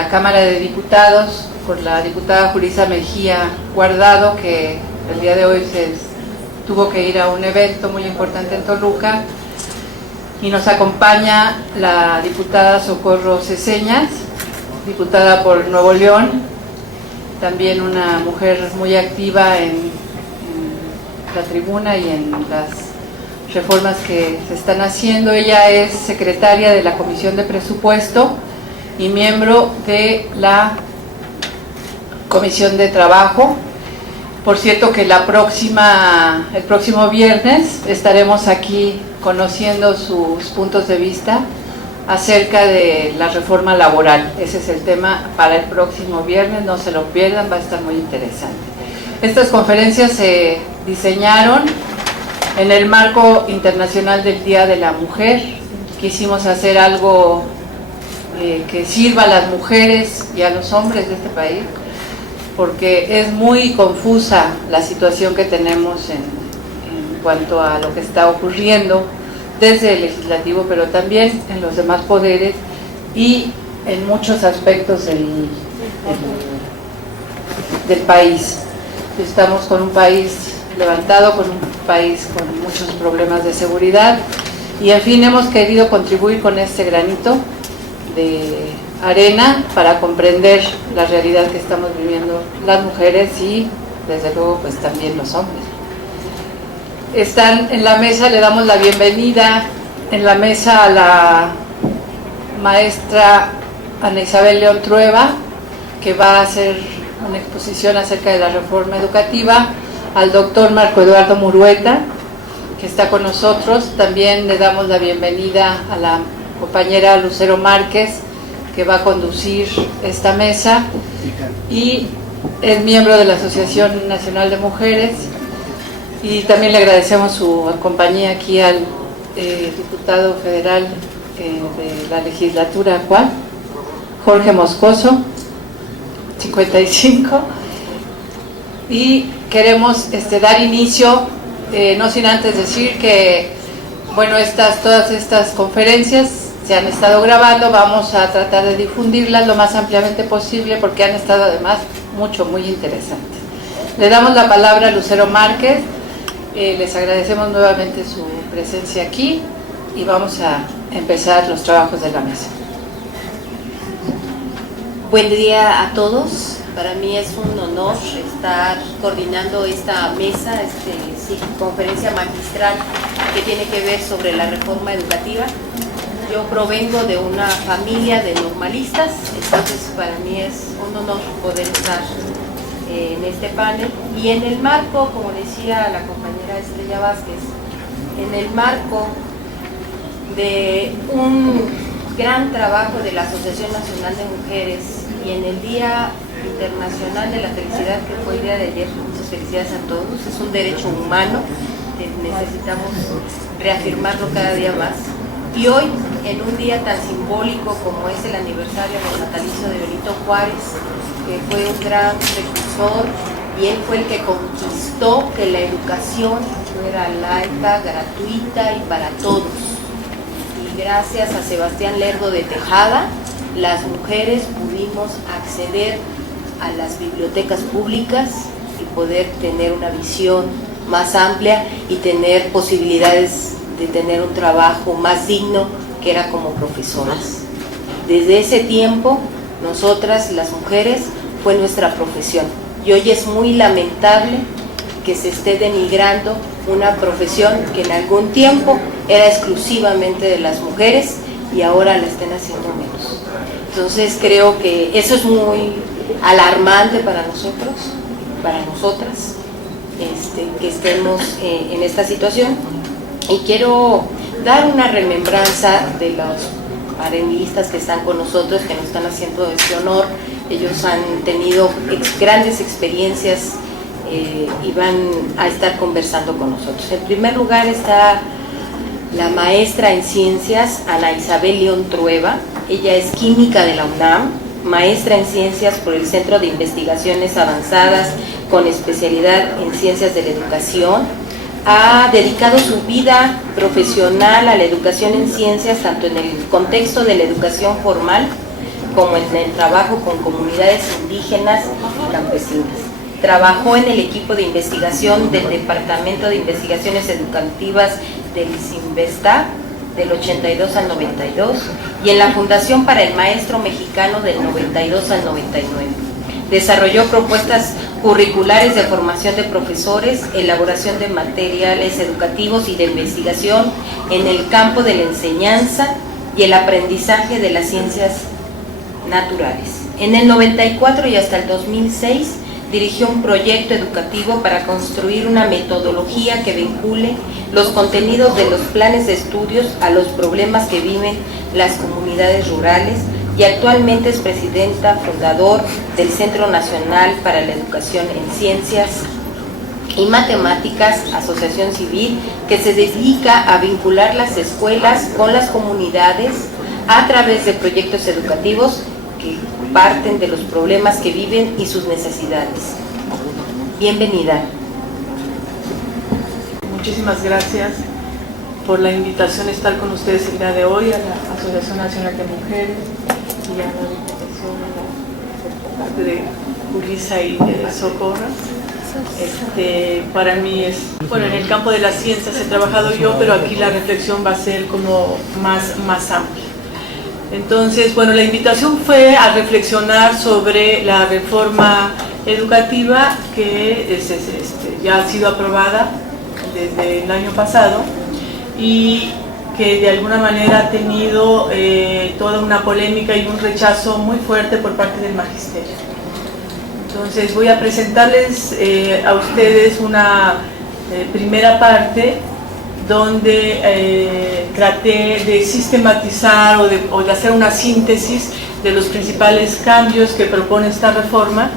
la Cámara de Diputados por la diputada Julissa Mejía Guardado, que el día de hoy tuvo que ir a un evento muy importante en Toluca, y nos acompaña la diputada Socorro Ceseñas, diputada por Nuevo León, también una mujer muy activa en la tribuna y en las reformas que se están haciendo. Ella es secretaria de la Comisión de Presupuesto y miembro de la Comisión de Trabajo. Por cierto que el próximo viernes estaremos aquí conociendo sus puntos de vista acerca de la reforma laboral. Ese es el tema para el próximo viernes, no se lo pierdan, va a estar muy interesante. Estas conferencias se diseñaron en el marco internacional del Día de la Mujer. Quisimos hacer algo que sirva a las mujeres y a los hombres de este país, porque es muy confusa la situación que tenemos en cuanto a lo que está ocurriendo desde el legislativo, pero también en los demás poderes y en muchos aspectos del país. Estamos con un país levantado, con un país con muchos problemas de seguridad, y en fin hemos querido contribuir con este granito de arena para comprender la realidad que estamos viviendo las mujeres y desde luego pues también los hombres. Están en la mesa, le damos la bienvenida en la mesa a la maestra Ana Isabel León Trueba, que va a hacer una exposición acerca de la reforma educativa, al doctor Marco Eduardo Murueta, que está con nosotros. También le damos la bienvenida a la compañera Lucero Márquez, que va a conducir esta mesa y es miembro de la Asociación Nacional de Mujeres, y también le agradecemos su compañía aquí al diputado federal de la legislatura actual, Jorge Moscoso, 55, y queremos dar inicio, no sin antes decir que bueno, todas estas conferencias se han estado grabando, vamos a tratar de difundirlas lo más ampliamente posible porque han estado además muy interesantes. Le damos la palabra a Lucero Márquez, les agradecemos nuevamente su presencia aquí y vamos a empezar los trabajos de la mesa. Buen día a todos, para mí es un honor estar coordinando esta mesa, conferencia magistral que tiene que ver sobre la reforma educativa. Yo provengo de una familia de normalistas, entonces para mí es un honor poder estar en este panel. Y en el marco, como decía la compañera Estrella Vázquez, en el marco de un gran trabajo de la Asociación Nacional de Mujeres y en el Día Internacional de la Felicidad, que fue el día de ayer, muchas felicidades a todos, es un derecho humano que necesitamos reafirmarlo cada día más. Y hoy, en un día tan simbólico como es el aniversario del natalicio de Benito Juárez, que fue un gran precursor y él fue el que conquistó que la educación fuera laica, gratuita y para todos. Y gracias a Sebastián Lerdo de Tejada, las mujeres pudimos acceder a las bibliotecas públicas y poder tener una visión más amplia y tener posibilidades de tener un trabajo más digno, que era como profesoras. Desde ese tiempo, nosotras, las mujeres, fue nuestra profesión. Y hoy es muy lamentable que se esté denigrando una profesión que en algún tiempo era exclusivamente de las mujeres y ahora la estén haciendo menos. Entonces creo que eso es muy alarmante para nosotros, para nosotras, que estemos en esta situación. Y quiero dar una remembranza de los panelistas que están con nosotros, que nos están haciendo este honor. Ellos han tenido grandes experiencias y van a estar conversando con nosotros. En primer lugar está la maestra en ciencias, Ana Isabel León Trueba. Ella es química de la UNAM, maestra en ciencias por el Centro de Investigaciones Avanzadas con especialidad en ciencias de la educación. Ha dedicado su vida profesional a la educación en ciencias, tanto en el contexto de la educación formal como en el trabajo con comunidades indígenas y campesinas. Trabajó en el equipo de investigación del Departamento de Investigaciones Educativas del CINVESTA del 82 al 92 y en la Fundación para el Maestro Mexicano del 92 al 99. Desarrolló propuestas curriculares de formación de profesores, elaboración de materiales educativos y de investigación en el campo de la enseñanza y el aprendizaje de las ciencias naturales. En el 94 y hasta el 2006 dirigió un proyecto educativo para construir una metodología que vincule los contenidos de los planes de estudios a los problemas que viven las comunidades rurales y actualmente es presidenta fundador del Centro Nacional para la Educación en Ciencias y Matemáticas, asociación civil que se dedica a vincular las escuelas con las comunidades a través de proyectos educativos que parten de los problemas que viven y sus necesidades. Bienvenida. Muchísimas gracias por la invitación a estar con ustedes el día de hoy, a la Asociación Nacional de Mujeres y a la invitación por parte de Julissa y de Socorro. Para mí es, bueno, en el campo de las ciencias he trabajado yo, pero aquí la reflexión va a ser como más amplia. Entonces, bueno, la invitación fue a reflexionar sobre la reforma educativa que ya ha sido aprobada desde el año pasado y que de alguna manera ha tenido toda una polémica y un rechazo muy fuerte por parte del magisterio. Entonces voy a presentarles a ustedes una primera parte donde traté de sistematizar o de hacer una síntesis de los principales cambios que propone esta reforma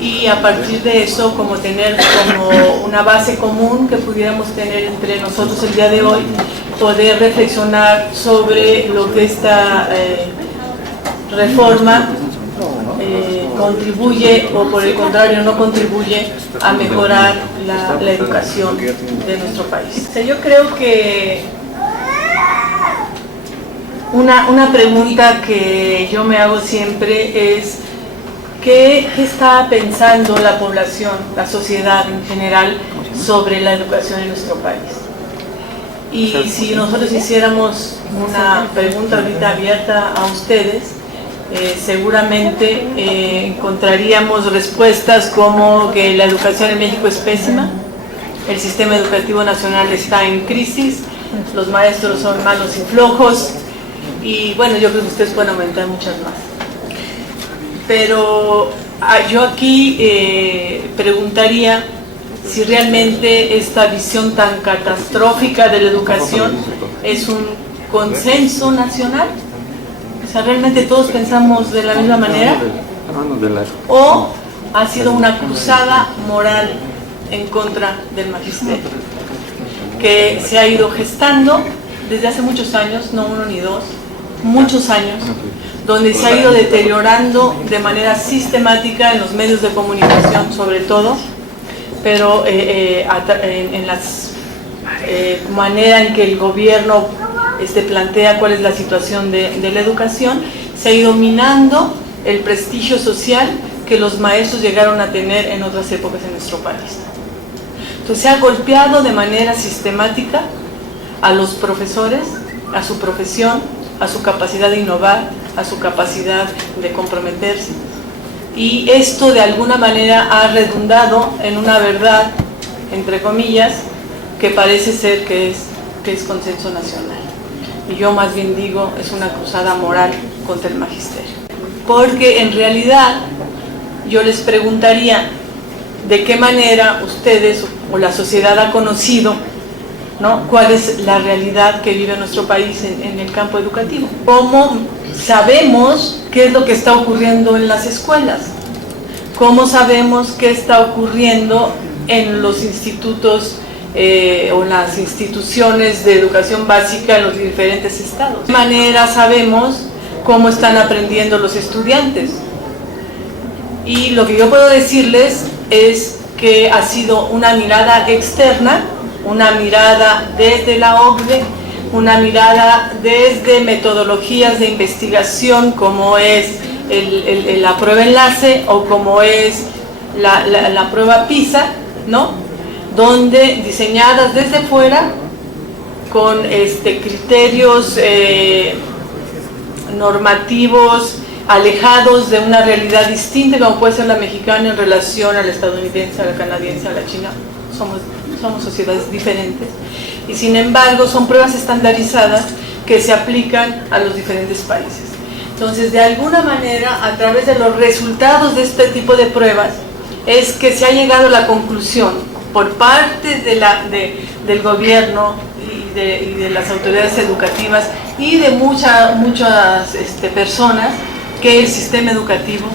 y a partir de eso como tener como una base común que pudiéramos tener entre nosotros el día de hoy, poder reflexionar sobre lo que esta reforma contribuye o por el contrario no contribuye a mejorar la educación de nuestro país. O sea, yo creo que una pregunta que yo me hago siempre es ¿qué está pensando la población, la sociedad en general sobre la educación en nuestro país? Y si nosotros hiciéramos una pregunta ahorita abierta a ustedes, seguramente encontraríamos respuestas como que la educación en México es pésima, el sistema educativo nacional está en crisis, los maestros son malos y flojos y bueno, yo creo que ustedes pueden aumentar muchas más. Pero yo aquí preguntaría si realmente esta visión tan catastrófica de la educación es un consenso nacional. O sea, ¿realmente todos pensamos de la misma manera? ¿O ha sido una cruzada moral en contra del magisterio? Que se ha ido gestando desde hace muchos años, no uno ni dos, muchos años, donde se ha ido deteriorando de manera sistemática en los medios de comunicación sobre todo, pero en la manera en que el gobierno plantea cuál es la situación de la educación, se ha ido minando el prestigio social que los maestros llegaron a tener en otras épocas en nuestro país. Entonces se ha golpeado de manera sistemática a los profesores, a su profesión, a su capacidad de innovar, a su capacidad de comprometerse. Y esto de alguna manera ha redundado en una verdad, entre comillas, que parece ser que es consenso nacional. Y yo más bien digo, es una cruzada moral contra el magisterio. Porque en realidad yo les preguntaría de qué manera ustedes o la sociedad ha conocido, ¿no?, cuál es la realidad que vive nuestro país en el campo educativo. ¿Cómo sabemos qué es lo que está ocurriendo en las escuelas? ¿Cómo sabemos qué está ocurriendo en los institutos o las instituciones de educación básica en los diferentes estados? ¿De qué manera sabemos cómo están aprendiendo los estudiantes? Y lo que yo puedo decirles es que ha sido una mirada externa, una mirada desde la OCDE, una mirada desde metodologías de investigación como es la prueba enlace o como es la prueba PISA, ¿no? Donde diseñadas desde fuera con criterios normativos alejados de una realidad distinta como puede ser la mexicana en relación a la estadounidense, a la canadiense, a la china. Somos sociedades diferentes y sin embargo son pruebas estandarizadas que se aplican a los diferentes países. Entonces, de alguna manera, a través de los resultados de este tipo de pruebas es que se ha llegado a la conclusión por parte del gobierno y de las autoridades educativas y de muchas personas que el sistema educativo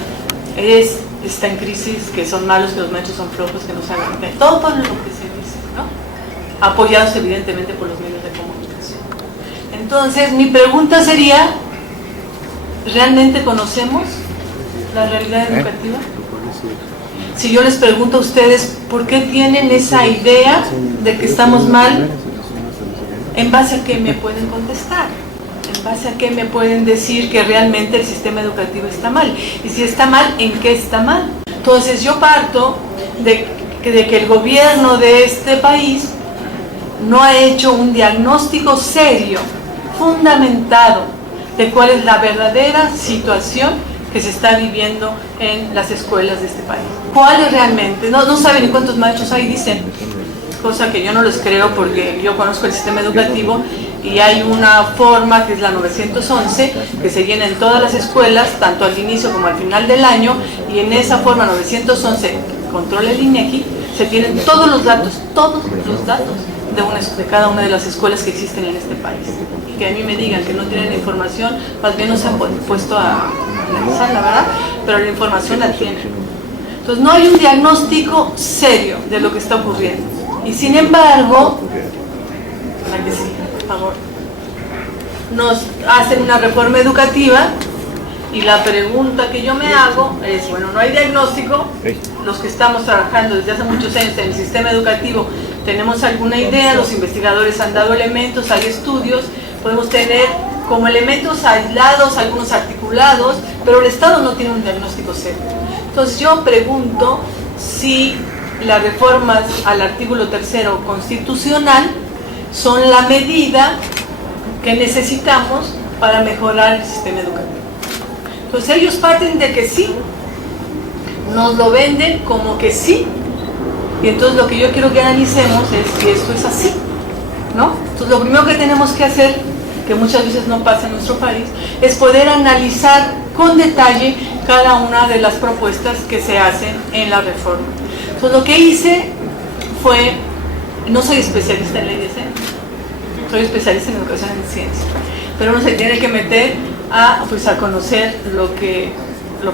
está en crisis, que son malos, que los maestros son flojos, que no saben todo lo que se dice, ¿no? Apoyados evidentemente por los medios de comunicación. Entonces, mi pregunta sería, ¿realmente conocemos la realidad educativa? Si yo les pregunto a ustedes, ¿por qué tienen esa idea de que estamos mal? ¿En base a qué me pueden contestar? ¿En base a qué me pueden decir que realmente el sistema educativo está mal? Y si está mal, ¿en qué está mal? Entonces yo parto de que el gobierno de este país no ha hecho un diagnóstico serio, fundamentado, de cuál es la verdadera situación que se está viviendo en las escuelas de este país. ¿Cuál es realmente? No saben ni cuántos maestros hay, dicen, cosa que yo no les creo porque yo conozco el sistema educativo y hay una forma que es la 911 que se llena en todas las escuelas, tanto al inicio como al final del año, y en esa forma 911, controla el INEGI, se tienen todos los datos de cada una de las escuelas que existen en este país. Y que a mí me digan que no tienen información, más bien no se han puesto a analizarla, ¿verdad? Pero la información la tienen. Entonces no hay un diagnóstico serio de lo que está ocurriendo. Y sin embargo, para que sí, por favor, nos hacen una reforma educativa y la pregunta que yo me hago es, bueno, no hay diagnóstico, los que estamos trabajando desde hace muchos años en el sistema educativo tenemos alguna idea, los investigadores han dado elementos, hay estudios, podemos tener como elementos aislados, algunos articulados, pero el Estado no tiene un diagnóstico serio. Entonces yo pregunto si las reformas al artículo 3 constitucional son la medida que necesitamos para mejorar el sistema educativo. Entonces ellos parten de que sí, nos lo venden como que sí, y entonces lo que yo quiero que analicemos es si esto es así, ¿no? Entonces lo primero que tenemos que hacer, que muchas veces no pasa en nuestro país, es poder analizar con detalle cada una de las propuestas que se hacen en la reforma. Entonces lo que hice fue, no soy especialista en leyes, soy especialista en educación en ciencia, pero uno se tiene que meter a conocer lo que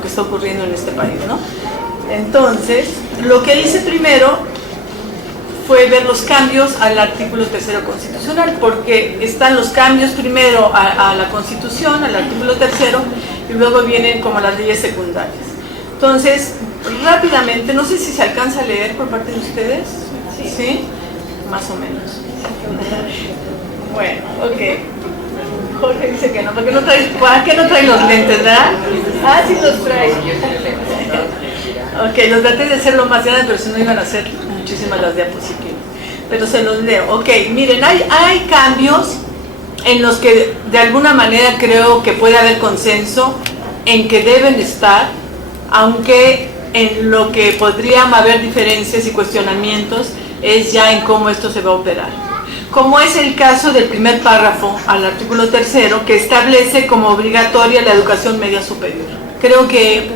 está ocurriendo en este país, ¿no? Entonces, lo que hice primero fue ver los cambios al artículo 3 constitucional, porque están los cambios primero a la Constitución, al artículo 3, y luego vienen como las leyes secundarias. Entonces, rápidamente, no sé si se alcanza a leer por parte de ustedes, ¿sí? Más o menos. Bueno, ok. Jorge dice que no, ¿para qué no trae los lentes, verdad? Ah, sí los trae. Ok, los traté de hacer lo más grande, pero si no iban a hacer muchísimas las diapositivas. Pero se los leo. Ok, miren, hay cambios en los que de alguna manera creo que puede haber consenso en que deben estar, aunque en lo que podrían haber diferencias y cuestionamientos es ya en cómo esto se va a operar. Como es el caso del primer párrafo al artículo 3, que establece como obligatoria la educación media superior. Creo que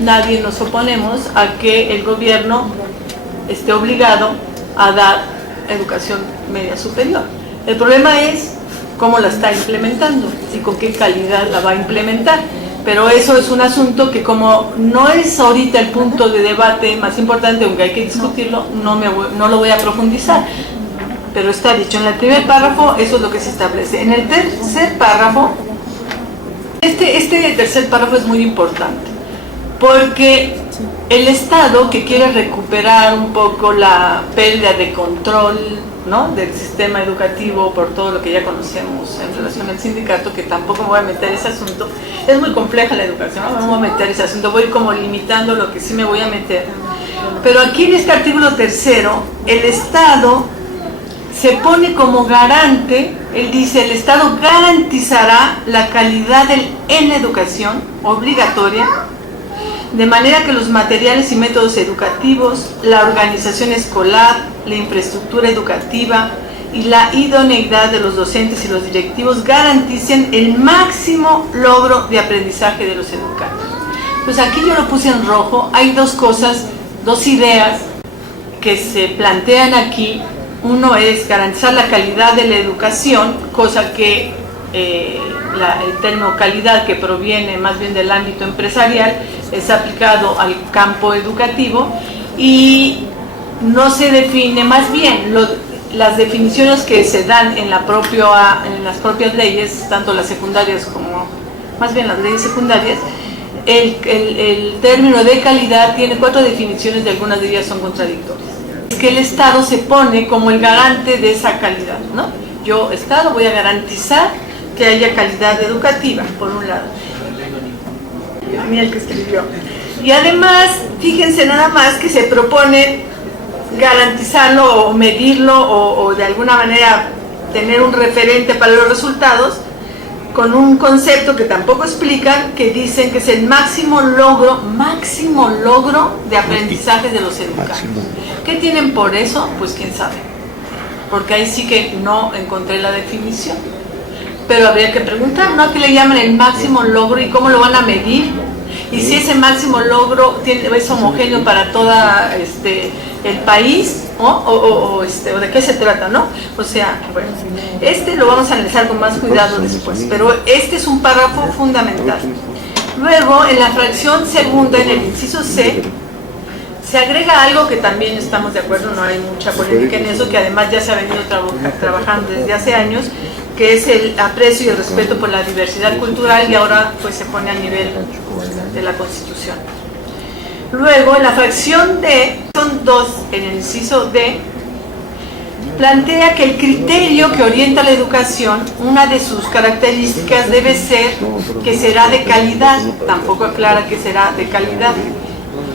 nadie nos oponemos a que el gobierno esté obligado a dar educación media superior. El problema es cómo la está implementando y con qué calidad la va a implementar. Pero eso es un asunto que, como no es ahorita el punto de debate más importante, aunque hay que discutirlo, no lo voy a profundizar. Pero está dicho en el primer párrafo, eso es lo que se establece. En el tercer párrafo, este tercer párrafo es muy importante, porque El Estado, que quiere recuperar un poco la pérdida de control, ¿no?, del sistema educativo por todo lo que ya conocemos en relación al sindicato, que tampoco me voy a meter ese asunto, es muy compleja la educación, no me voy a meter ese asunto, voy como limitando lo que sí me voy a meter. Pero aquí en este artículo 3, el Estado se pone como garante, él dice, el Estado garantizará la calidad en la educación obligatoria, de manera que los materiales y métodos educativos, la organización escolar, la infraestructura educativa y la idoneidad de los docentes y los directivos garanticen el máximo logro de aprendizaje de los educandos. Pues aquí yo lo puse en rojo, hay dos cosas, dos ideas que se plantean aquí. Uno es garantizar la calidad de la educación, cosa que el término calidad, que proviene más bien del ámbito empresarial, es aplicado al campo educativo y no se define, más bien las definiciones que se dan en las propias leyes, tanto las secundarias como más bien las leyes secundarias. El término de calidad tiene 4 definiciones, de algunas de ellas son contradictorias. Es que el Estado se pone como el garante de esa calidad, ¿no? Yo, Estado, voy a garantizar que haya calidad educativa, por un lado. Mira el que escribió. Y además, fíjense nada más que se propone garantizarlo o medirlo o de alguna manera tener un referente para los resultados, con un concepto que tampoco explican, que dicen que es el máximo logro de aprendizaje de los educandos. ¿Qué tienen por eso? Pues quién sabe, porque ahí sí que no encontré la definición, pero habría que preguntar, ¿no?, ¿qué le llaman el máximo logro y cómo lo van a medir? Y si ese máximo logro es homogéneo para todo el país, o de qué se trata, ¿no? O sea, bueno, lo vamos a analizar con más cuidado después, pero este es un párrafo fundamental. Luego, en la fracción segunda, en el inciso C, se agrega algo que también estamos de acuerdo, no hay mucha polémica en eso, que además ya se ha venido trabajando desde hace años, que es el aprecio y el respeto por la diversidad cultural, y ahora pues se pone a nivel de la Constitución. Luego, en la fracción D, son 2, en el inciso D, plantea que el criterio que orienta la educación, una de sus características debe ser que será de calidad, tampoco aclara que será de calidad.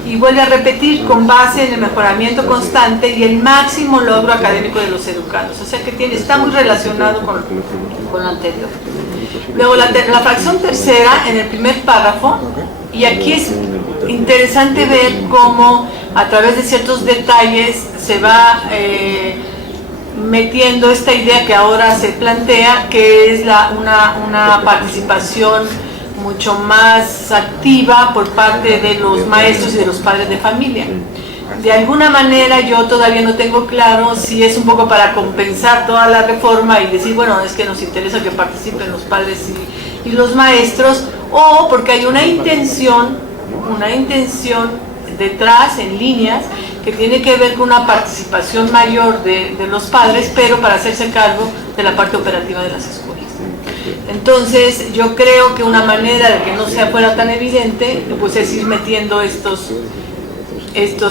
Y vuelve a repetir, con base en el mejoramiento constante y el máximo logro académico de los educandos. O sea que está muy relacionado con lo anterior. Luego la fracción tercera, en el primer párrafo, y aquí es interesante ver cómo a través de ciertos detalles se va metiendo esta idea que ahora se plantea, que es una participación mucho más activa por parte de los maestros y de los padres de familia. De alguna manera yo todavía no tengo claro si es un poco para compensar toda la reforma y decir, bueno, es que nos interesa que participen los padres y los maestros, o porque hay una intención detrás, en líneas, que tiene que ver con una participación mayor de los padres, pero para hacerse cargo de la parte operativa de las escuelas. Entonces yo creo que una manera de que no sea fuera tan evidente, pues es ir metiendo estos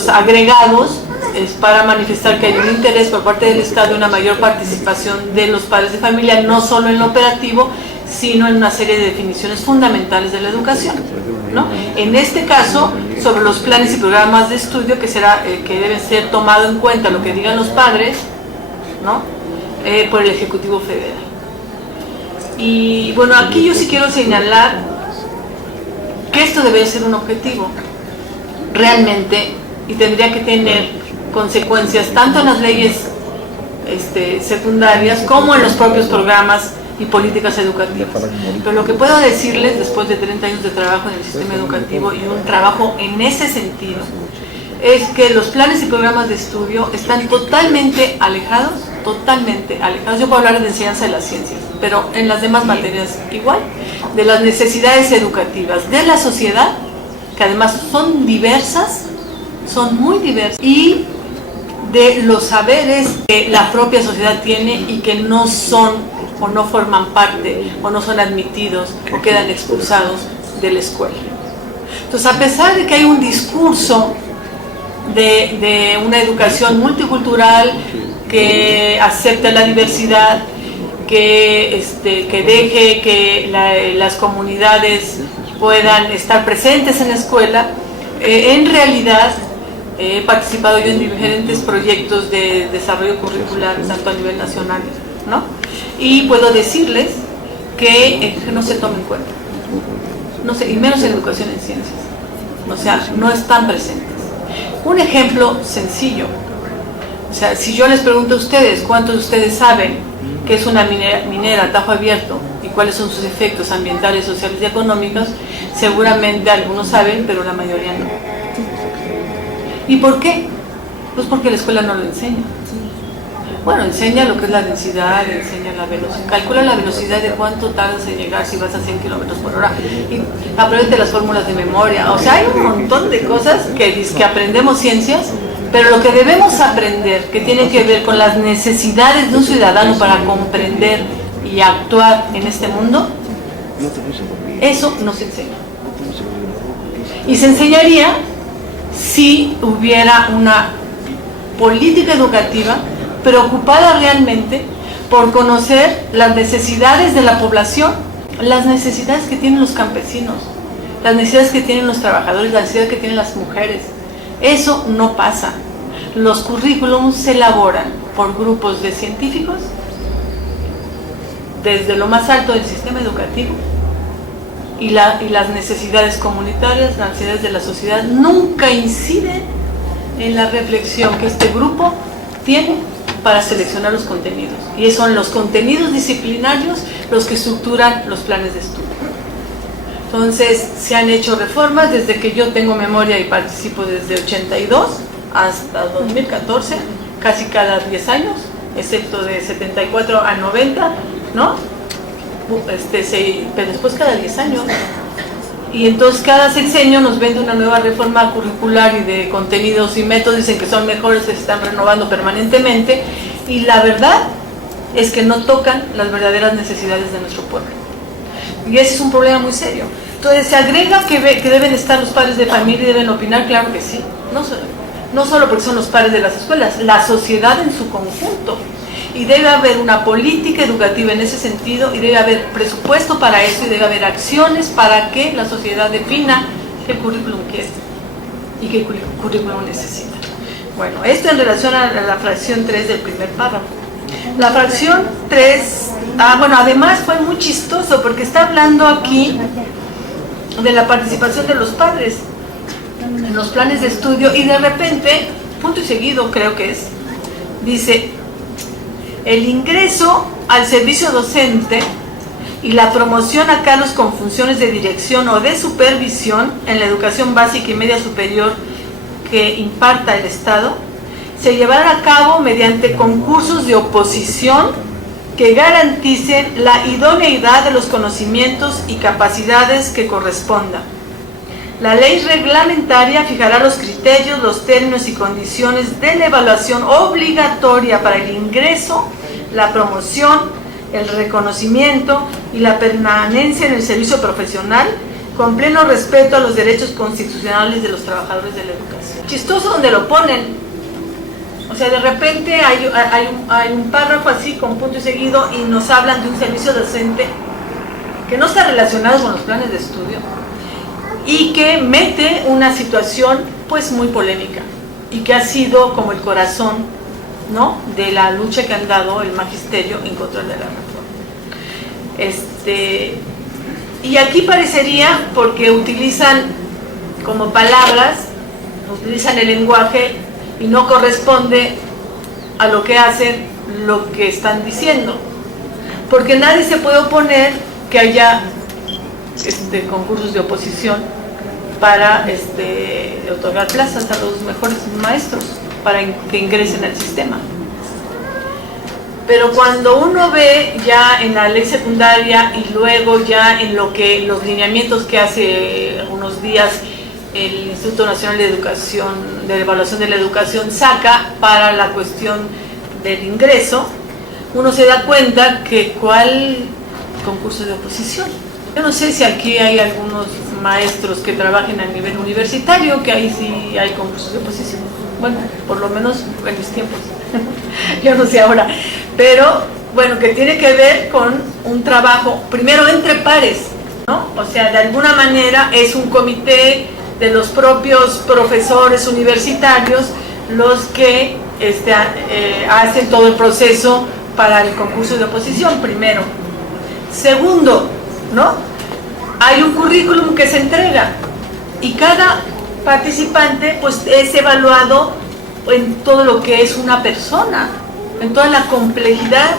agregados, es para manifestar que hay un interés por parte del Estado de una mayor participación de los padres de familia, no solo en lo operativo, sino en una serie de definiciones fundamentales de la educación, ¿no? En este caso, sobre los planes y programas de estudio que deben ser tomado en cuenta lo que digan los padres, ¿no?, por el Ejecutivo Federal. Y bueno, aquí yo sí quiero señalar que esto debe ser un objetivo realmente, y tendría que tener consecuencias tanto en las leyes secundarias como en los propios programas y políticas educativas. Pero lo que puedo decirles, después de 30 años de trabajo en el sistema educativo y un trabajo en ese sentido, es que los planes y programas de estudio están totalmente alejados. Yo puedo hablar de enseñanza de las ciencias, pero en las demás materias igual, de las necesidades educativas de la sociedad, que además son diversas, son muy diversas, y de los saberes que la propia sociedad tiene y que no son o no forman parte o no son admitidos o quedan expulsados de la escuela. Entonces, a pesar de que hay un discurso de una educación multicultural que acepte la diversidad, que deje que las comunidades puedan estar presentes en la escuela, en realidad he participado yo en diferentes proyectos de desarrollo curricular, tanto a nivel nacional, ¿no? Y puedo decirles que no se toma en cuenta, no sé, y menos en educación en ciencias, o sea, no están presentes. Un ejemplo sencillo, o sea, si yo les pregunto a ustedes, ¿cuántos de ustedes saben qué es una minera a tajo abierto y cuáles son sus efectos ambientales, sociales y económicos? Seguramente algunos saben, pero la mayoría no. ¿Y por qué? Pues porque la escuela no lo enseña. Bueno, enseña lo que es la densidad, enseña la velocidad, calcula la velocidad de cuánto tardas en llegar si vas a 100 kilómetros por hora, y aprende las fórmulas de memoria. O sea, hay un montón de cosas que aprendemos ciencias, pero lo que debemos aprender, que tiene que ver con las necesidades de un ciudadano para comprender y actuar en este mundo, eso no se enseña. Y se enseñaría si hubiera una política educativa preocupada realmente por conocer las necesidades de la población, las necesidades que tienen los campesinos, las necesidades que tienen los trabajadores, las necesidades que tienen las mujeres. Eso no pasa. Los currículums se elaboran por grupos de científicos desde lo más alto del sistema educativo, y las necesidades comunitarias, las necesidades de la sociedad nunca inciden en la reflexión que este grupo tiene para seleccionar los contenidos, y son los contenidos disciplinarios los que estructuran los planes de estudio. Entonces, se han hecho reformas desde que yo tengo memoria y participo desde 82 hasta 2014, casi cada 10 años, excepto de 74 a 90, ¿no? Pero después cada 10 años. Y entonces cada sexenio nos vende una nueva reforma curricular y de contenidos y métodos, dicen que son mejores, se están renovando permanentemente, y la verdad es que no tocan las verdaderas necesidades de nuestro pueblo. Y ese es un problema muy serio. Entonces, ¿se agrega que deben estar los padres de familia y deben opinar? Claro que sí. No solo porque son los padres de las escuelas, la sociedad en su conjunto. Y debe haber una política educativa en ese sentido, y debe haber presupuesto para eso, y debe haber acciones para que la sociedad defina qué currículum quiere y qué currículum necesita. Bueno, esto en relación a la fracción 3 del primer párrafo. La fracción 3, bueno, además fue muy chistoso porque está hablando aquí de la participación de los padres en los planes de estudio, y de repente, punto y seguido creo que es, dice: el ingreso al servicio docente y la promoción a cargos con funciones de dirección o de supervisión en la educación básica y media superior que imparta el Estado se llevarán a cabo mediante concursos de oposición que garanticen la idoneidad de los conocimientos y capacidades que correspondan. La ley reglamentaria fijará los criterios, los términos y condiciones de la evaluación obligatoria para el ingreso, la promoción, el reconocimiento y la permanencia en el servicio profesional, con pleno respeto a los derechos constitucionales de los trabajadores de la educación. Chistoso donde lo ponen. O sea, de repente hay un párrafo así con punto y seguido, y nos hablan de un servicio docente que no está relacionado con los planes de estudio y que mete una situación pues muy polémica, y que ha sido como el corazón, ¿no?, de la lucha que han dado el magisterio en contra de la reforma. Y aquí parecería, porque utilizan como palabras, utilizan el lenguaje y no corresponde a lo que hacen, lo que están diciendo, porque nadie se puede oponer que haya concursos de oposición para otorgar plazas a los mejores maestros para que ingresen al sistema. Pero cuando uno ve ya en la ley secundaria, y luego ya en lo que los lineamientos que hace unos días el Instituto Nacional de Educación, de Evaluación de la Educación, saca para la cuestión del ingreso, uno se da cuenta que ¿cuál concurso de oposición? Yo no sé si aquí hay algunos maestros que trabajen a nivel universitario, que ahí sí hay concursos de oposición. Bueno, por lo menos en mis tiempos. Yo no sé ahora. Pero, bueno, que tiene que ver con un trabajo, primero entre pares, ¿no? O sea, de alguna manera es un comité de los propios profesores universitarios los que hacen todo el proceso para el concurso de oposición, primero. Segundo, ¿no? Hay un currículum que se entrega y cada participante pues es evaluado en todo lo que es una persona, en toda la complejidad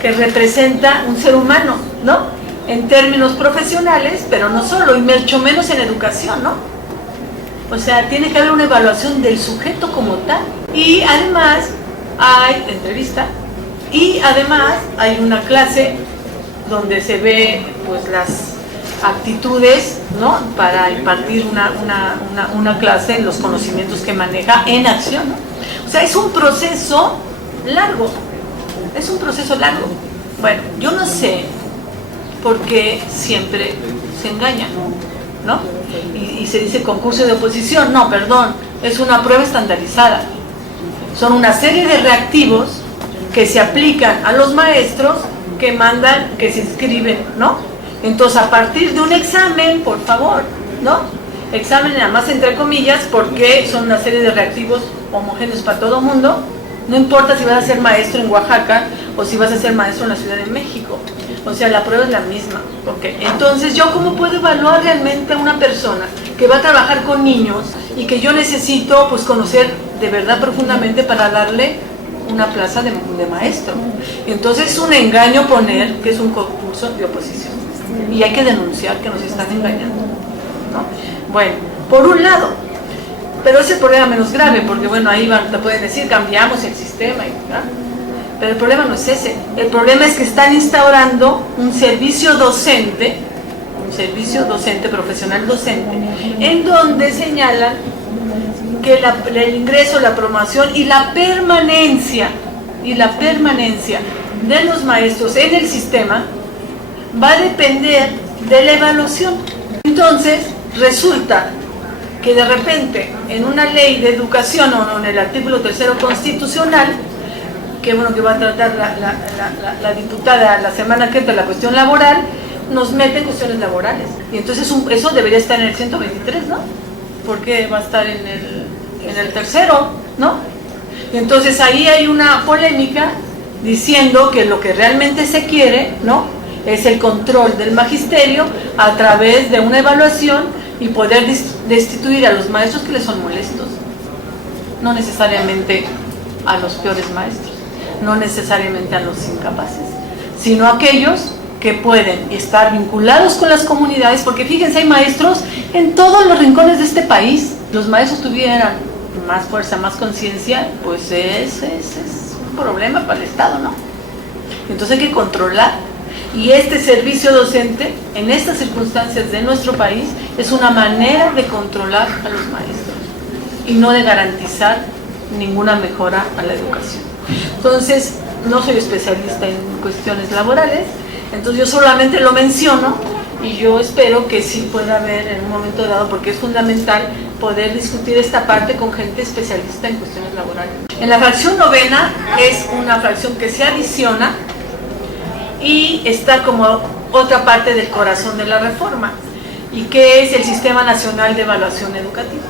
que representa un ser humano, ¿no? En términos profesionales, pero no solo, y mucho menos en educación, ¿no? O sea, tiene que haber una evaluación del sujeto como tal. Y además hay entrevista, y además hay una clase donde se ve pues las actitudes, ¿no? Para impartir una clase, los conocimientos que maneja en acción, ¿no? O sea, es un proceso largo, es un proceso largo. Bueno, yo no sé por qué siempre se engañan, ¿no? Y se dice concurso de oposición, no, perdón, es una prueba estandarizada. Son una serie de reactivos que se aplican a los maestros que mandan, que se inscriben, ¿no? Entonces, a partir de un examen, por favor, ¿no? Examen nada más entre comillas, porque son una serie de reactivos homogéneos para todo el mundo. No importa si vas a ser maestro en Oaxaca o si vas a ser maestro en la Ciudad de México. O sea, la prueba es la misma. Okay. Entonces, ¿yo cómo puedo evaluar realmente a una persona que va a trabajar con niños y que yo necesito pues conocer de verdad profundamente para darle una plaza de maestro? Entonces es un engaño poner que es un concurso de oposición. Y hay que denunciar que nos están engañando, ¿no? Bueno, por un lado, pero ese es el problema menos grave, porque bueno, ahí te pueden decir, cambiamos el sistema, ¿no? Pero el problema no es ese. El problema es que están instaurando un servicio docente profesional docente, en donde señalan que el ingreso, la promoción y la permanencia de los maestros en el sistema va a depender de la evaluación. Entonces, resulta que de repente en una ley de educación o en el artículo 3 constitucional, que bueno que va a tratar la diputada la semana que entra, la cuestión laboral, nos meten cuestiones laborales. Y entonces eso debería estar en el 123, ¿no? Porque va a estar en el tercero, ¿no? Y entonces ahí hay una polémica diciendo que lo que realmente se quiere, ¿no? Es el control del magisterio a través de una evaluación y poder destituir a los maestros que les son molestos. No necesariamente a los peores maestros, no necesariamente a los incapaces, sino a aquellos que pueden estar vinculados con las comunidades, porque fíjense, hay maestros en todos los rincones de este país. Los maestros tuvieran más fuerza, más conciencia, pues es un problema para el Estado, ¿no? Entonces hay que controlar, y este servicio docente, en estas circunstancias de nuestro país, es una manera de controlar a los maestros y no de garantizar ninguna mejora a la educación. Entonces, no soy especialista en cuestiones laborales, entonces yo solamente lo menciono, y yo espero que sí pueda haber en un momento dado, porque es fundamental poder discutir esta parte con gente especialista en cuestiones laborales. En la fracción novena es una fracción que se adiciona y está como otra parte del corazón de la reforma, y que es el Sistema Nacional de Evaluación Educativa.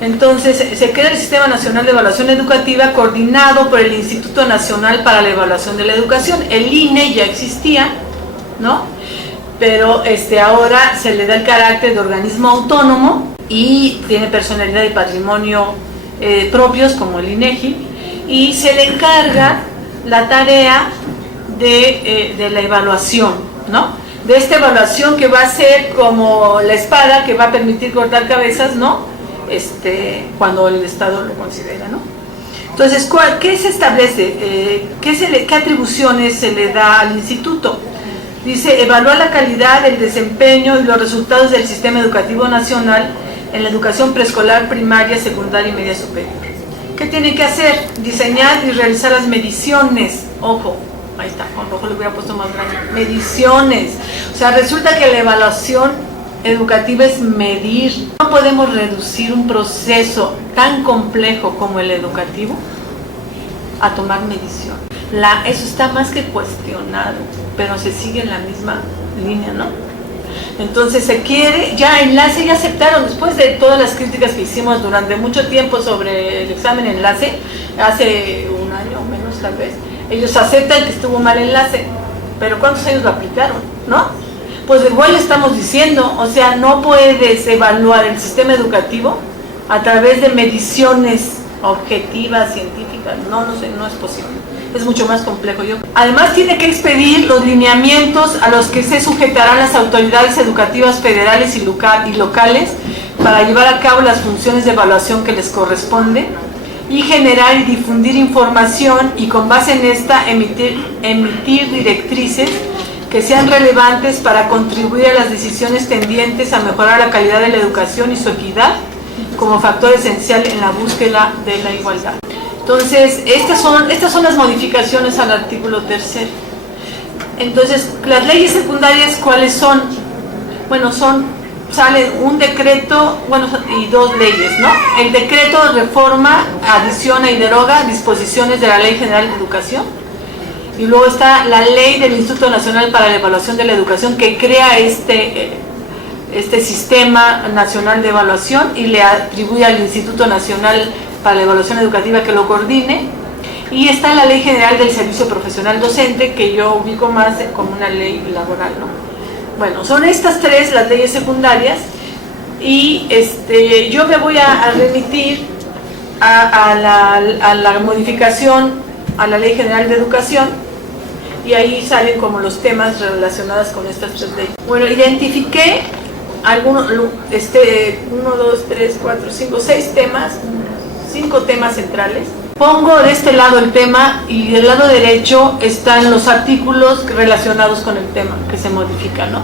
Entonces se crea el Sistema Nacional de Evaluación Educativa, coordinado por el Instituto Nacional para la Evaluación de la Educación. El INE ya existía, ¿no? Pero ahora se le da el carácter de organismo autónomo y tiene personalidad y patrimonio propios, como el INEGI, y se le encarga la tarea de la evaluación, ¿no? De esta evaluación que va a ser como la espada que va a permitir cortar cabezas, ¿no? Cuando el Estado lo considera, ¿no? Entonces, ¿qué se establece? ¿Qué atribuciones se le da al instituto? Dice, evaluar la calidad, el desempeño y los resultados del sistema educativo nacional en la educación preescolar, primaria, secundaria y media superior. ¿Qué tiene que hacer? Diseñar y realizar las mediciones. Ojo, ahí está, con rojo le hubiera puesto más grande. Mediciones. O sea, resulta que la evaluación educativa es medir. No podemos reducir un proceso tan complejo como el educativo a tomar medición. Eso está más que cuestionado, pero se sigue en la misma línea, ¿no? Entonces se quiere, ya enlace ya aceptaron, después de todas las críticas que hicimos durante mucho tiempo sobre el examen enlace, hace un año o menos tal vez, ellos aceptan que estuvo mal enlace, pero ¿cuántos años lo aplicaron? ¿No? Pues igual le estamos diciendo, o sea, no puedes evaluar el sistema educativo a través de mediciones objetivas, científicas, no sé, no es posible. Es mucho más complejo. Además tiene que expedir los lineamientos a los que se sujetarán las autoridades educativas federales y locales para llevar a cabo las funciones de evaluación que les corresponde y generar y difundir información y con base en esta emitir directrices que sean relevantes para contribuir a las decisiones tendientes a mejorar la calidad de la educación y su equidad como factor esencial en la búsqueda de la igualdad. Entonces, estas son las modificaciones al artículo 3. Entonces, las leyes secundarias, ¿cuáles son? Bueno, sale un decreto, y 2 leyes, ¿no? El decreto reforma, adiciona y deroga disposiciones de la Ley General de Educación. Y luego está la ley del Instituto Nacional para la Evaluación de la Educación, que crea este Sistema Nacional de Evaluación y le atribuye al Instituto Nacional para la Evaluación Educativa que lo coordine. Y está la Ley General del Servicio Profesional Docente, que yo ubico más como una ley laboral, ¿no? Bueno, son estas 3 las leyes secundarias, y yo me voy a remitir a la modificación a la Ley General de Educación, y ahí salen como los temas relacionados con estas 3 leyes. Bueno, identifiqué algunos, 1, 2, 3, 4, 5, 6 temas, 5 temas centrales. Pongo de este lado el tema y del lado derecho están los artículos relacionados con el tema que se modifica, ¿no?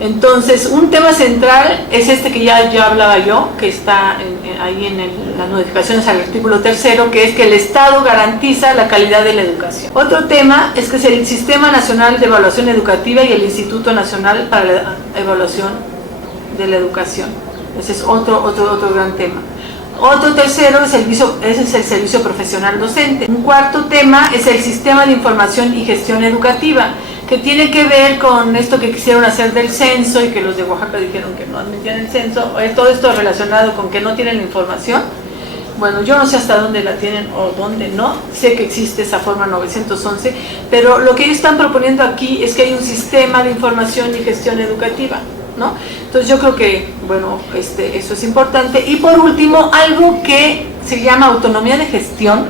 Entonces, un tema central es este que ya hablaba yo, que está ahí en las modificaciones al artículo 3, que es que el Estado garantiza la calidad de la educación. Otro tema es que es el Sistema Nacional de Evaluación Educativa y el Instituto Nacional para la Evaluación de la Educación. Ese es otro gran tema. Otro tercero es el servicio profesional docente. Un cuarto tema es el Sistema de Información y Gestión Educativa, que tiene que ver con esto que quisieron hacer del censo y que los de Oaxaca dijeron que no admitían el censo. Todo esto relacionado con que no tienen la información. Bueno, yo no sé hasta dónde la tienen o dónde no, sé que existe esa forma 911, pero lo que ellos están proponiendo aquí es que hay un sistema de información y gestión educativa, ¿no? Entonces yo creo que, bueno, eso es importante. Y por último, algo que se llama autonomía de gestión,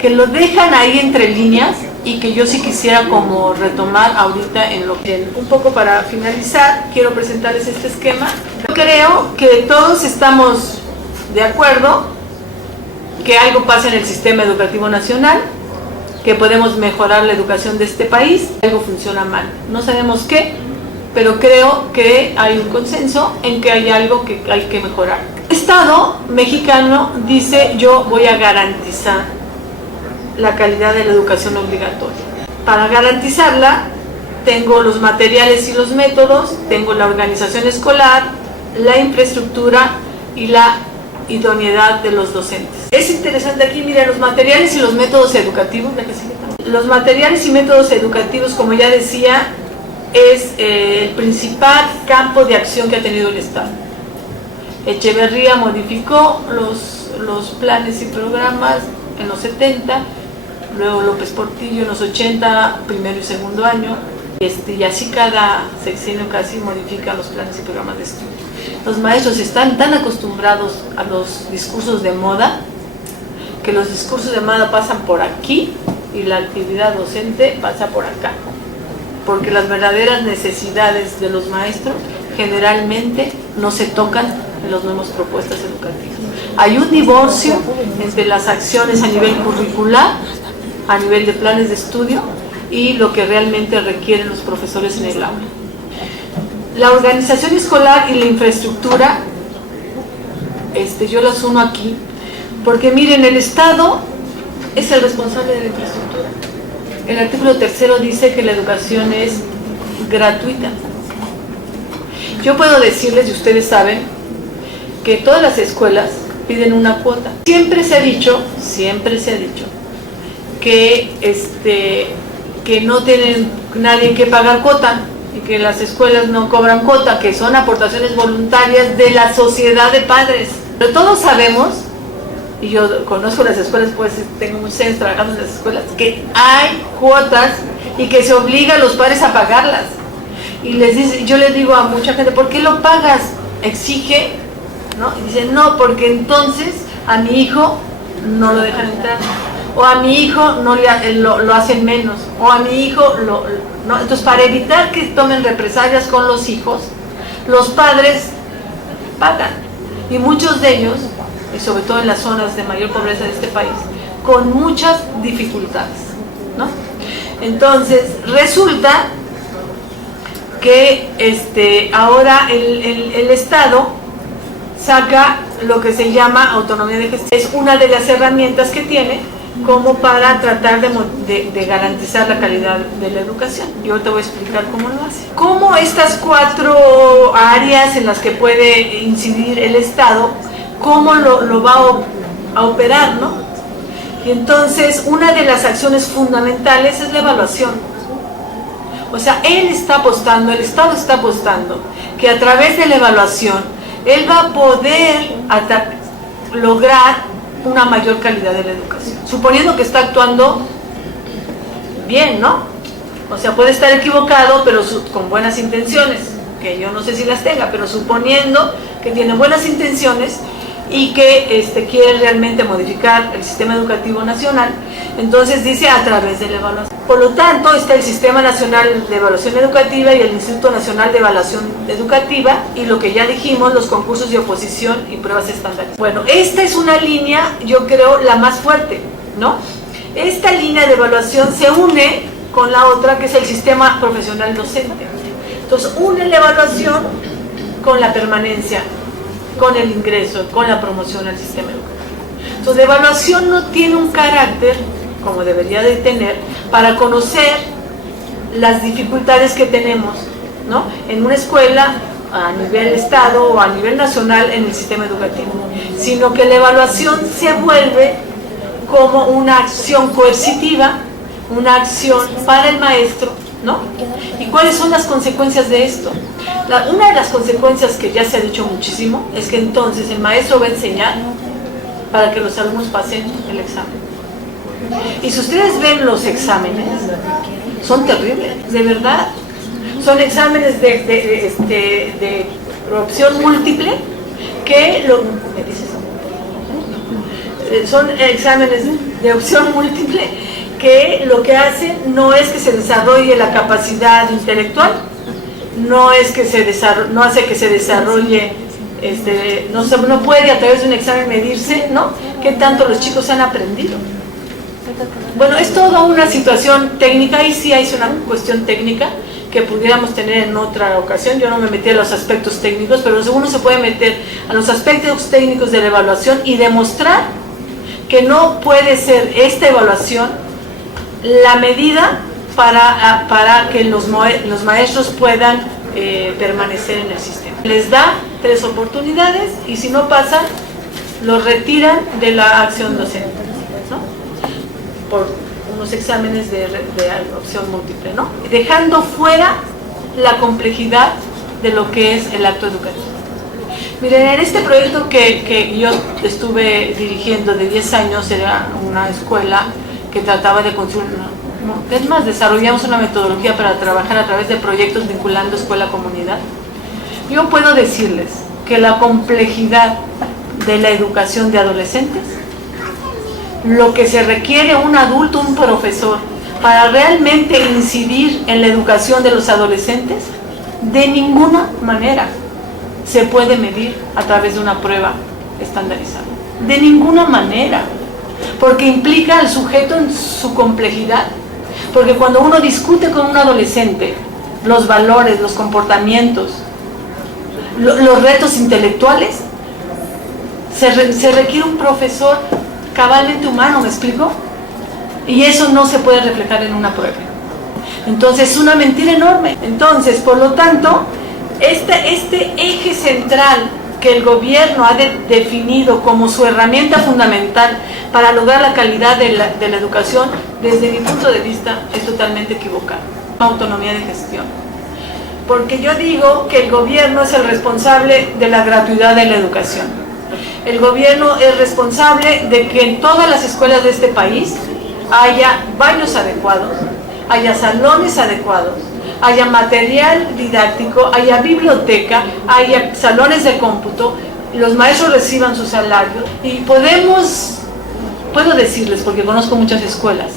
que lo dejan ahí entre líneas y que yo sí quisiera como retomar ahorita en lo que... Un poco para finalizar, quiero presentarles este esquema. Yo creo que todos estamos de acuerdo que algo pasa en el sistema educativo nacional, que podemos mejorar la educación de este país, algo funciona mal. No sabemos qué, pero creo que hay un consenso en que hay algo que hay que mejorar. El Estado mexicano dice: yo voy a garantizar la calidad de la educación obligatoria. Para garantizarla, tengo los materiales y los métodos, tengo la organización escolar, la infraestructura y la idoneidad de los docentes. Es interesante aquí, miren, los materiales y los métodos educativos. Los materiales y métodos educativos, como ya decía, es el principal campo de acción que ha tenido el Estado. Echeverría modificó los planes y programas en los 70, luego López Portillo en los 80, primero y segundo año, y así cada sexenio casi modifica los planes y programas de estudio. Los maestros están tan acostumbrados a los discursos de moda, que los discursos de moda pasan por aquí y la actividad docente pasa por acá, porque las verdaderas necesidades de los maestros generalmente no se tocan en las nuevas propuestas educativas. Hay un divorcio entre las acciones a nivel curricular, a nivel de planes de estudio, y lo que realmente requieren los profesores en el aula. La organización escolar y la infraestructura, yo las uno aquí, porque miren, el Estado es el responsable de la infraestructura. El artículo 3 dice que la educación es gratuita. Yo puedo decirles, y ustedes saben, que todas las escuelas piden una cuota. Siempre se ha dicho que no tienen nadie que pagar cuota y que las escuelas no cobran cuota, que son aportaciones voluntarias de la sociedad de padres. Pero todos sabemos, y yo conozco las escuelas, pues tengo muchos años trabajando en las escuelas, que hay cuotas y que se obliga a los padres a pagarlas. Y yo les digo a mucha gente, ¿por qué lo pagas? Exige, ¿no? Y dicen, no, porque entonces a mi hijo no lo dejan entrar, o a mi hijo no lo hacen menos, o a mi hijo no. Entonces, para evitar que tomen represalias con los hijos, los padres pagan, y muchos de ellos, y sobre todo en las zonas de mayor pobreza de este país, con muchas dificultades, ¿no? Entonces, resulta que ahora el Estado saca lo que se llama autonomía de gestión. Es una de las herramientas que tiene como para tratar de garantizar la calidad de la educación. Yo te voy a explicar cómo lo hace. Cómo estas 4 áreas en las que puede incidir el Estado, cómo lo va a operar, ¿no? Y entonces, una de las acciones fundamentales es la evaluación. O sea, el Estado está apostando que a través de la evaluación, él va a poder lograr una mayor calidad de la educación, suponiendo que está actuando bien, ¿no? O sea, puede estar equivocado, pero con buenas intenciones, que yo no sé si las tenga, pero suponiendo que tiene buenas intenciones y que quiere realmente modificar el sistema educativo nacional, entonces dice a través de la evaluación. Por lo tanto, está el Sistema Nacional de Evaluación Educativa y el Instituto Nacional de Evaluación Educativa, y lo que ya dijimos, los concursos de oposición y pruebas estandarizadas. Bueno, esta es una línea, yo creo, la más fuerte, ¿no? Esta línea de evaluación se une con la otra, que es el Sistema Profesional Docente. Entonces, une la evaluación con la permanencia, con el ingreso, con la promoción al sistema educativo. Entonces, la evaluación no tiene un carácter, como debería de tener, para conocer las dificultades que tenemos, ¿no?, en una escuela a nivel Estado o a nivel nacional en el sistema educativo, sino que la evaluación se vuelve como una acción coercitiva, una acción para el maestro, ¿no? ¿Y cuáles son las consecuencias de esto? Una de las consecuencias, que ya se ha dicho muchísimo, es que entonces el maestro va a enseñar para que los alumnos pasen el examen. Y si ustedes ven los exámenes, son terribles, de verdad. Son exámenes de opción múltiple, son exámenes de opción múltiple que lo que hacen no es que se desarrolle la capacidad intelectual, no hace que se desarrolle, no puede a través de un examen medirse, ¿no?, qué tanto los chicos han aprendido. Bueno, es toda una situación técnica, y sí es una cuestión técnica que pudiéramos tener en otra ocasión. Yo no me metí a los aspectos técnicos, pero uno se puede meter a los aspectos técnicos de la evaluación y demostrar que no puede ser esta evaluación la medida para que los maestros puedan permanecer en el sistema. Les da 3 oportunidades, y si no pasan, los retiran de la acción docente, ¿no?, por unos exámenes de opción múltiple, ¿no?, dejando fuera la complejidad de lo que es el acto educativo. Miren, en este proyecto que yo estuve dirigiendo de 10 años, era una escuela que trataba de construir, es más, desarrollamos una metodología para trabajar a través de proyectos vinculando escuela-comunidad. Yo puedo decirles que la complejidad de la educación de adolescentes, lo que se requiere un adulto, un profesor, para realmente incidir en la educación de los adolescentes, de ninguna manera se puede medir a través de una prueba estandarizada. De ninguna manera, porque implica al sujeto en su complejidad. Porque cuando uno discute con un adolescente los valores, los comportamientos, los retos intelectuales, se requiere un profesor cabalmente humano, ¿me explico? Y eso no se puede reflejar en una prueba. Entonces es una mentira enorme. Entonces, por lo tanto, este eje central que el gobierno ha definido como su herramienta fundamental para lograr la calidad de la educación, desde mi punto de vista, es totalmente equivocado. Autonomía de gestión. Porque yo digo que el gobierno es el responsable de la gratuidad de la educación. El gobierno es responsable de que en todas las escuelas de este país haya baños adecuados, haya salones adecuados, haya material didáctico, haya biblioteca, haya salones de cómputo, los maestros reciban su salario. Y puedo decirles, porque conozco muchas escuelas,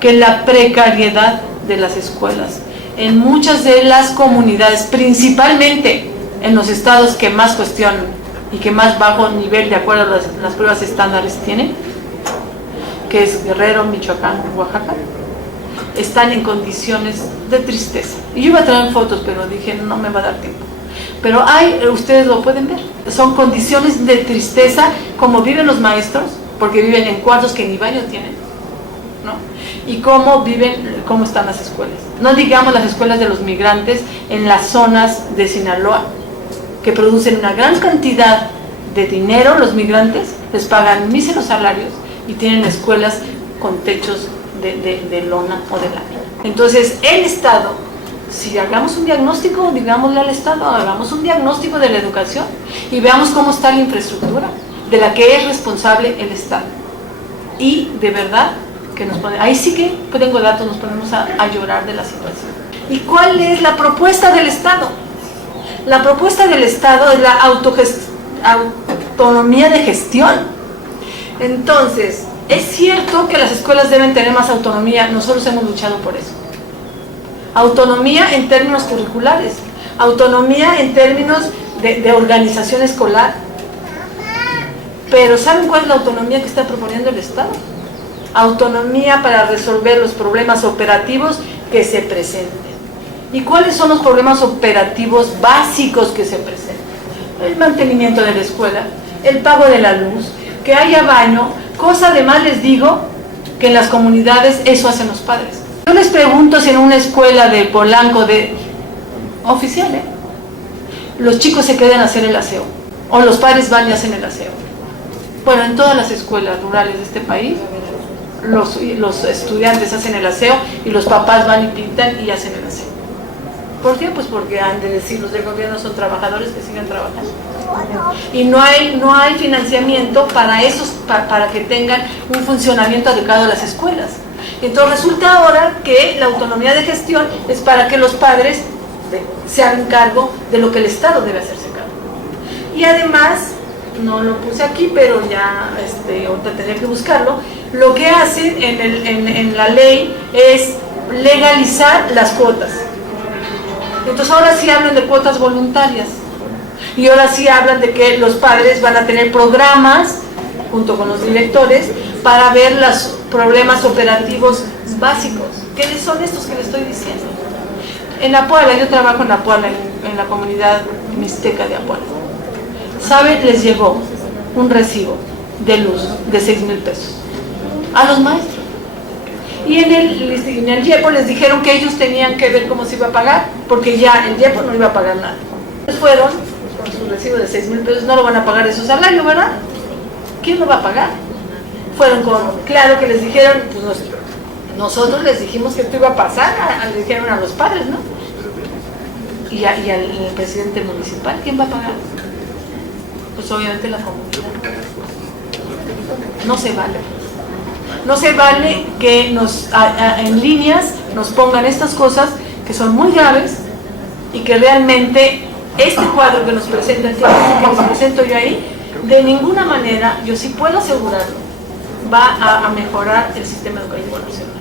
que la precariedad de las escuelas en muchas de las comunidades, principalmente en los estados que más cuestionan y que más bajo nivel de acuerdo a las pruebas estándares tienen, que es Guerrero, Michoacán, Oaxaca, están en condiciones de tristeza. Y yo iba a traer fotos, pero dije, no me va a dar tiempo. Pero ustedes lo pueden ver, son condiciones de tristeza, como viven los maestros, porque viven en cuartos que ni baño tienen, ¿no? Y cómo están las escuelas. No digamos las escuelas de los migrantes en las zonas de Sinaloa, que producen una gran cantidad de dinero. Los migrantes les pagan míseros salarios y tienen escuelas con techos de lona o de lámina. Entonces el Estado, si hagamos un diagnóstico, digámosle al Estado, hagamos un diagnóstico de la educación y veamos cómo está la infraestructura de la que es responsable el Estado. Y de verdad que ahí sí que tengo datos, nos ponemos a llorar de la situación. ¿Y cuál es la propuesta del Estado? La propuesta del Estado es la autonomía de gestión. Entonces, es cierto que las escuelas deben tener más autonomía, nosotros hemos luchado por eso. Autonomía en términos curriculares, autonomía en términos de organización escolar. Pero ¿saben cuál es la autonomía que está proponiendo el Estado? Autonomía para resolver los problemas operativos que se presenten. ¿Y cuáles son los problemas operativos básicos que se presentan? El mantenimiento de la escuela, el pago de la luz, que haya baño, cosa además les digo que en las comunidades eso hacen los padres. Yo les pregunto si en una escuela de Polanco, oficial, los chicos se quedan a hacer el aseo, o los padres van y hacen el aseo. Bueno, en todas las escuelas rurales de este país, los estudiantes hacen el aseo y los papás van y pintan y hacen el aseo. ¿Por qué? Pues porque han de decir los del gobierno son trabajadores que sigan trabajando. Y no hay financiamiento para para que tengan un funcionamiento adecuado de las escuelas. Entonces resulta ahora que la autonomía de gestión es para que los padres se hagan cargo de lo que el Estado debe hacerse cargo. Y además, no lo puse aquí, pero ya ahorita tendría que buscarlo, lo que hacen en la ley es legalizar las cuotas. Entonces ahora sí hablan de cuotas voluntarias y ahora sí hablan de que los padres van a tener programas junto con los directores para ver los problemas operativos básicos. ¿Qué son estos que les estoy diciendo? En Apuala, yo trabajo en Apuala, en la comunidad mixteca de Apuala. ¿Saben? Les llegó un recibo de luz de 6,000 pesos a los maestros. Y en el IEPO les dijeron que ellos tenían que ver cómo se iba a pagar, porque ya el IEPO no iba a pagar nada. Entonces fueron con su recibo de 6,000 pesos, no lo van a pagar de su salario, ¿verdad? ¿Quién lo va a pagar? Claro que les dijeron, pues nosotros les dijimos que esto iba a pasar, le dijeron a los padres, ¿no? Y al presidente municipal, ¿quién va a pagar? Pues obviamente la comunidad. No se vale. No se vale que en líneas nos pongan estas cosas que son muy graves y que realmente este cuadro que nos presentan, que les presento yo ahí, de ninguna manera, yo sí puedo asegurarlo, va a mejorar el sistema educativo nacional.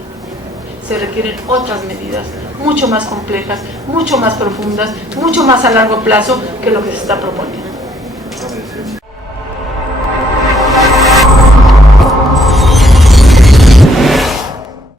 Se requieren otras medidas mucho más complejas, mucho más profundas, mucho más a largo plazo que lo que se está proponiendo.